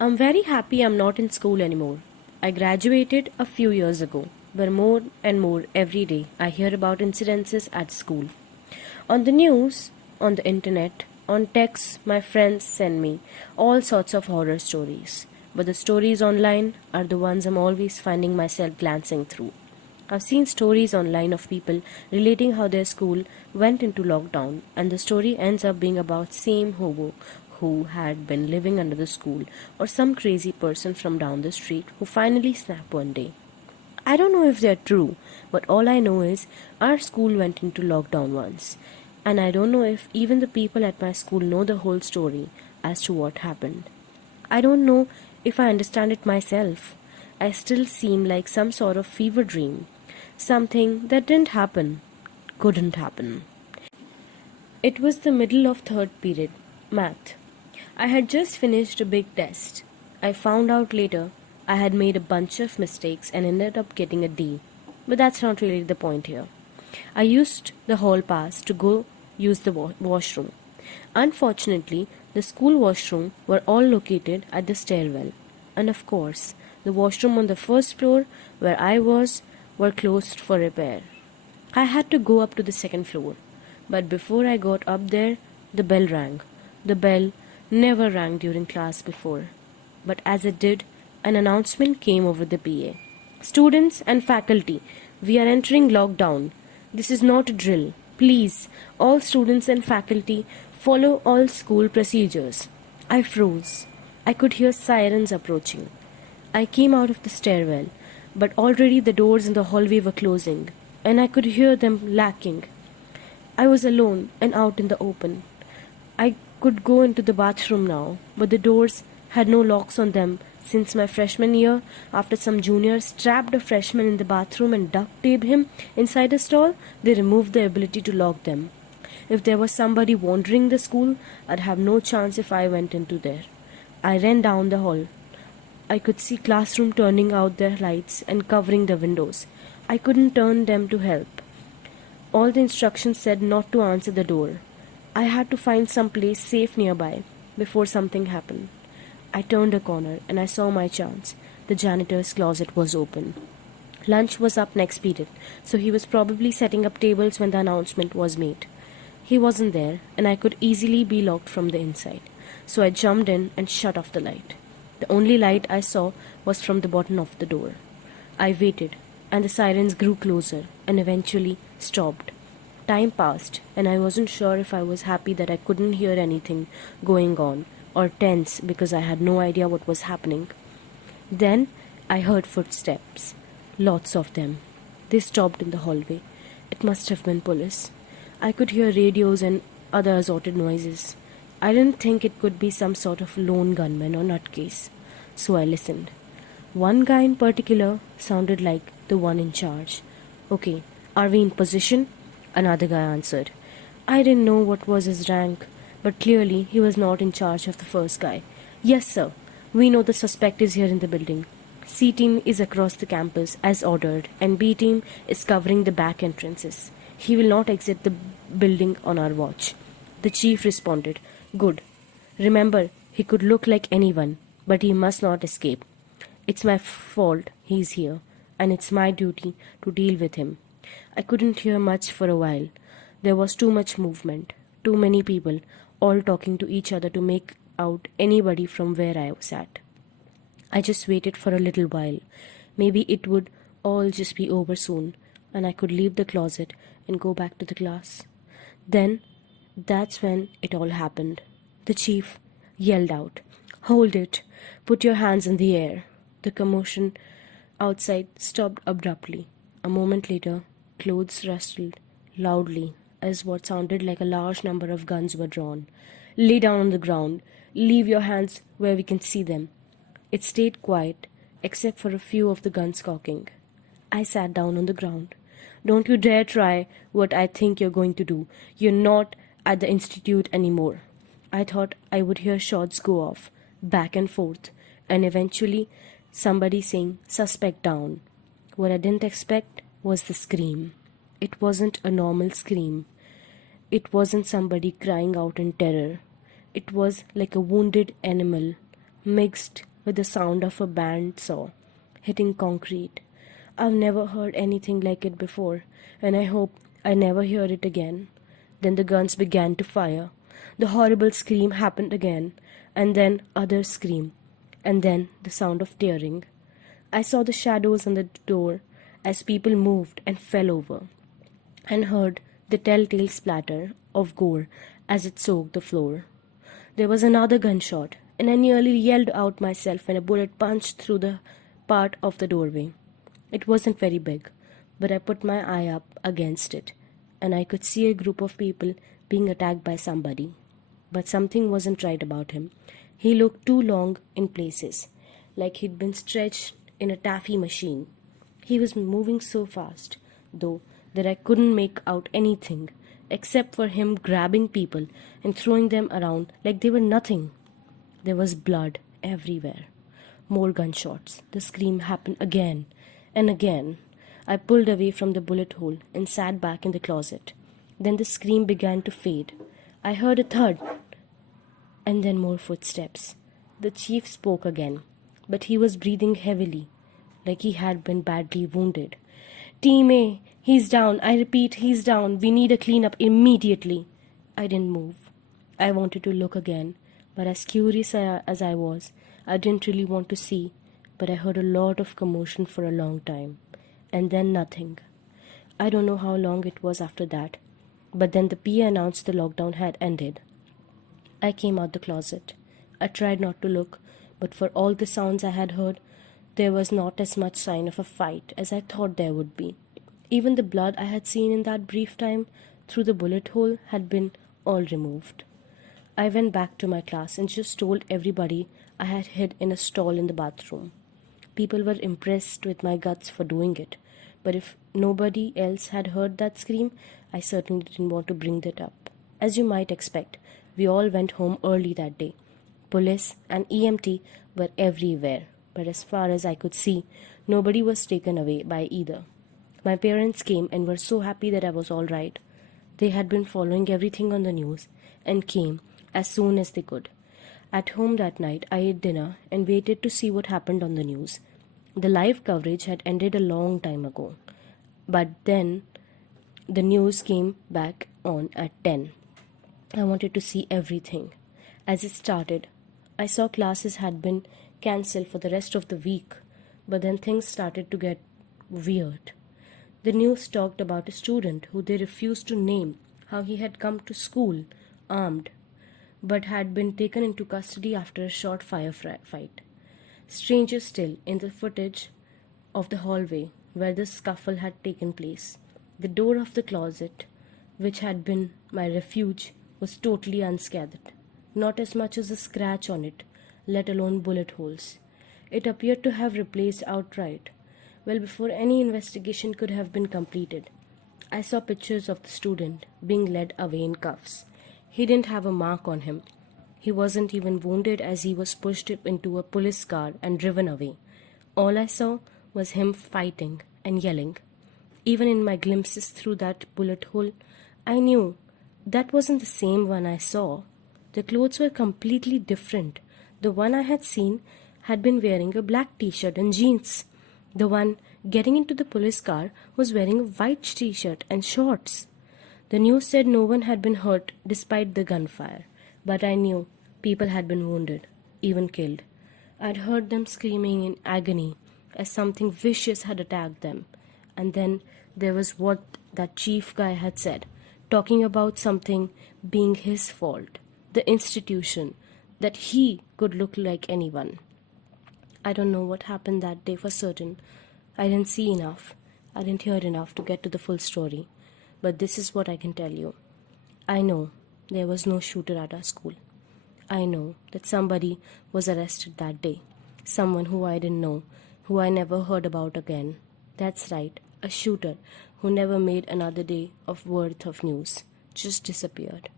I'm very happy I'm not in school anymore. I graduated a few years ago, but more and more every day I hear about incidences at school. On the news, on the internet, on texts, my friends send me all sorts of horror stories. But the stories online are the ones I'm always finding myself glancing through. I've seen stories online of people relating how their school went into lockdown and the story ends up being about same hobo who had been living under the school or some crazy person from down the street who finally snapped one day. I don't know if they're true, but all I know is our school went into lockdown once. And I don't know if even the people at my school know the whole story as to what happened. I don't know if I understand it myself. I still seem like some sort of fever dream. Something that didn't happen, couldn't happen. It was the middle of third period, math. I had just finished a big test. I found out later I had made a bunch of mistakes and ended up getting a D. But that's not really the point here. I used the hall pass to go use the washroom. Unfortunately, the school washroom were all located at the stairwell. And of course, the washroom on the first floor where I was were closed for repair. I had to go up to the second floor. But before I got up there, the bell rang. The bell never rang during class before. But as it did, an announcement came over the PA. Students and faculty, we are entering lockdown. This is not a drill. Please, all students and faculty, follow all school procedures. I froze. I could hear sirens approaching. I came out of the stairwell, but already the doors in the hallway were closing, and I could hear them lacking. I was alone and out in the open. I could go into the bathroom now, but the doors had no locks on them since my freshman year, after some juniors trapped a freshman in the bathroom and duct taped him inside a stall, they removed the ability to lock them. If there was somebody wandering the school, I'd have no chance if I went into there. I ran down the hall. I could see classroom turning out their lights and covering the windows. I couldn't turn them to help. All the instructions said not to answer the door. I had to find some place safe nearby before something happened. I turned a corner and I saw my chance. The janitor's closet was open. Lunch was up next period, so he was probably setting up tables when the announcement was made. He wasn't there, and I could easily be locked from the inside. So I jumped in and shut off the light. The only light I saw was from the bottom of the door. I waited, and the sirens grew closer and eventually stopped. Time passed, and I wasn't sure if I was happy that I couldn't hear anything going on, or tense because I had no idea what was happening. Then I heard footsteps. Lots of them. They stopped in the hallway. It must have been police. I could hear radios and other assorted noises. I didn't think it could be some sort of lone gunman or nutcase, so I listened. One guy in particular sounded like the one in charge. Okay, are we in position? Another guy answered. I didn't know what was his rank, but clearly he was not in charge of the first guy. Yes, sir. We know the suspect is here in the building. C team is across the campus as ordered, and B team is covering the back entrances. He will not exit the building on our watch. The chief responded. Good. Remember, he could look like anyone, but he must not escape. It's my fault he's here, and it's my duty to deal with him. I couldn't hear much for a while. There was too much movement, too many people, all talking to each other to make out anybody from where I was at. I just waited for a little while. Maybe it would all just be over soon, and I could leave the closet and go back to the class. Then, that's when it all happened. The chief yelled out, Hold it! Put your hands in the air! The commotion outside stopped abruptly. A moment later, clothes rustled loudly as what sounded like a large number of guns were drawn. Lay down on the ground. Leave your hands where we can see them. It stayed quiet, except for a few of the guns cocking. I sat down on the ground. Don't you dare try what I think you're going to do. You're not at the institute anymore. I thought I would hear shots go off, back and forth, and eventually somebody saying, Suspect down. What I didn't expect was the scream. It wasn't a normal scream. It wasn't somebody crying out in terror. It was like a wounded animal, mixed with the sound of a bandsaw hitting concrete. I've never heard anything like it before, and I hope I never hear it again. Then the guns began to fire. The horrible scream happened again, and then other scream, and then the sound of tearing. I saw the shadows on the door as people moved and fell over, and heard the telltale splatter of gore as it soaked the floor. There was another gunshot, and I nearly yelled out myself when a bullet punched through the part of the doorway. It wasn't very big, but I put my eye up against it, and I could see a group of people being attacked by somebody. But something wasn't right about him. He looked too long in places, like he'd been stretched in a taffy machine. He was moving so fast, though, that I couldn't make out anything, except for him grabbing people and throwing them around like they were nothing. There was blood everywhere. More gunshots. The scream happened again and again. I pulled away from the bullet hole and sat back in the closet. Then the scream began to fade. I heard a thud, and then more footsteps. The chief spoke again, but he was breathing heavily, like he had been badly wounded. Team A, he's down. I repeat, he's down. We need a cleanup immediately. I didn't move. I wanted to look again, but as curious as I was, I didn't really want to see. But I heard a lot of commotion for a long time, and then nothing. I don't know how long it was after that, but then the PA announced the lockdown had ended. I came out the closet. I tried not to look, but for all the sounds I had heard, there was not as much sign of a fight as I thought there would be. Even the blood I had seen in that brief time through the bullet hole had been all removed. I went back to my class and just told everybody I had hid in a stall in the bathroom. People were impressed with my guts for doing it, but if nobody else had heard that scream, I certainly didn't want to bring that up. As you might expect, we all went home early that day. Police and EMT were everywhere, but as far as I could see, nobody was taken away by either. My parents came and were so happy that I was all right. They had been following everything on the news and came as soon as they could. At home that night, I ate dinner and waited to see what happened on the news. The live coverage had ended a long time ago, but then the news came back on at 10. I wanted to see everything. As it started, I saw classes had been cancelled for the rest of the week, but then things started to get weird. The news talked about a student who they refused to name, how he had come to school armed, but had been taken into custody after a short firefight. Stranger still, in the footage of the hallway where the scuffle had taken place, the door of the closet, which had been my refuge, was totally unscathed. Not as much as a scratch on it, let alone bullet holes. It appeared to have replaced outright, well before any investigation could have been completed. I saw pictures of the student being led away in cuffs. He didn't have a mark on him. He wasn't even wounded as he was pushed into a police car and driven away. All I saw was him fighting and yelling. Even in my glimpses through that bullet hole, I knew that wasn't the same one I saw. The clothes were completely different. The one I had seen had been wearing a black t-shirt and jeans. The one getting into the police car was wearing a white t-shirt and shorts. The news said no one had been hurt despite the gunfire, but I knew people had been wounded, even killed. I'd heard them screaming in agony as something vicious had attacked them. And then there was what that chief guy had said, talking about something being his fault, the institution, that he could look like anyone. I don't know what happened that day for certain. I didn't see enough. I didn't hear enough to get to the full story. But this is what I can tell you. I know there was no shooter at our school. I know that somebody was arrested that day. Someone who I didn't know, who I never heard about again. That's right, a shooter who never made another day of worth of news. Just disappeared.